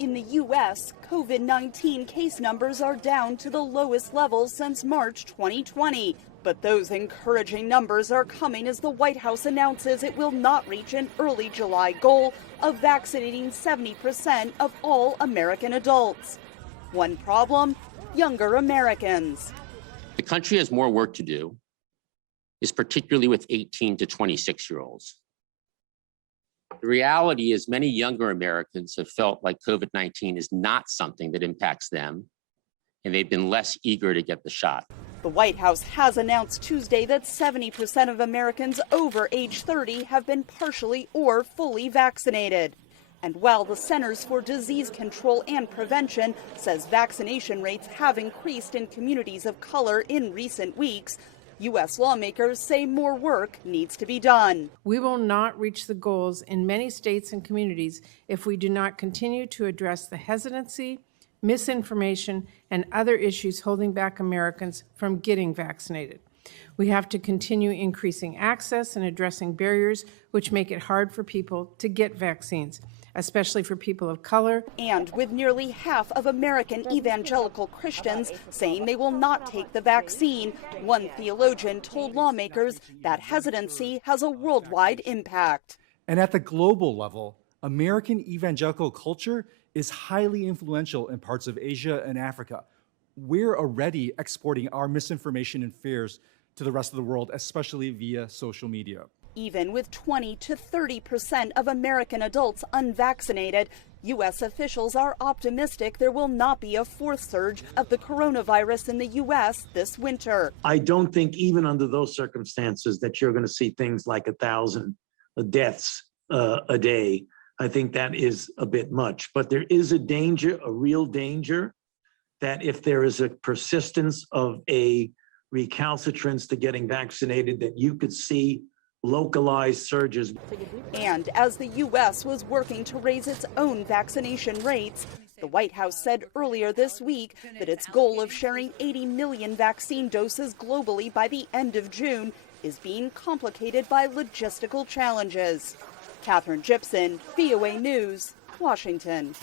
In the U.S., COVID-19 case numbers are down to the lowest levels since March 2020. But those encouraging numbers are coming as the White House announces it will not reach an early July goal of vaccinating 70% of all American adults. One problem, younger Americans. The country has more work to do, is particularly with 18 to 26-year-olds. The reality is many younger Americans have felt like COVID-19 is not something that impacts them, and they've been less eager to get the shot. The White House has announced Tuesday that 70% of Americans over age 30 have been partially or fully vaccinated. And while the Centers for Disease Control and Prevention says vaccination rates have increased in communities of color in recent weeks, U.S. lawmakers say more work needs to be done. We will not reach the goals in many states and communities if we do not continue to address the hesitancy, misinformation, and other issues holding back Americans from getting vaccinated. We have to continue increasing access and addressing barriers which make it hard for people to get vaccines, especially for people of color. And with nearly half of American evangelical Christians saying they will not take the vaccine, one theologian told lawmakers that hesitancy has a worldwide impact. And at the global level, American evangelical culture is highly influential in parts of Asia and Africa. We're already exporting our misinformation and fears to the rest of the world, especially via social media. Even with 20 to 30% of American adults unvaccinated, U.S. officials are optimistic there will not be a fourth surge of the coronavirus in the U.S. this winter. I don't think even under those circumstances that you're going to see things like 1,000 deaths a day. I think that is a bit much. But there is a danger, a real danger, that if there is a persistence of a recalcitrance to getting vaccinated, that you could see localized surges. And as the U.S. was working to raise its own vaccination rates, the White House said earlier this week that its goal of sharing 80 million vaccine doses globally by the end of June is being complicated by logistical challenges. Katherine Gypson, VOA News, Washington.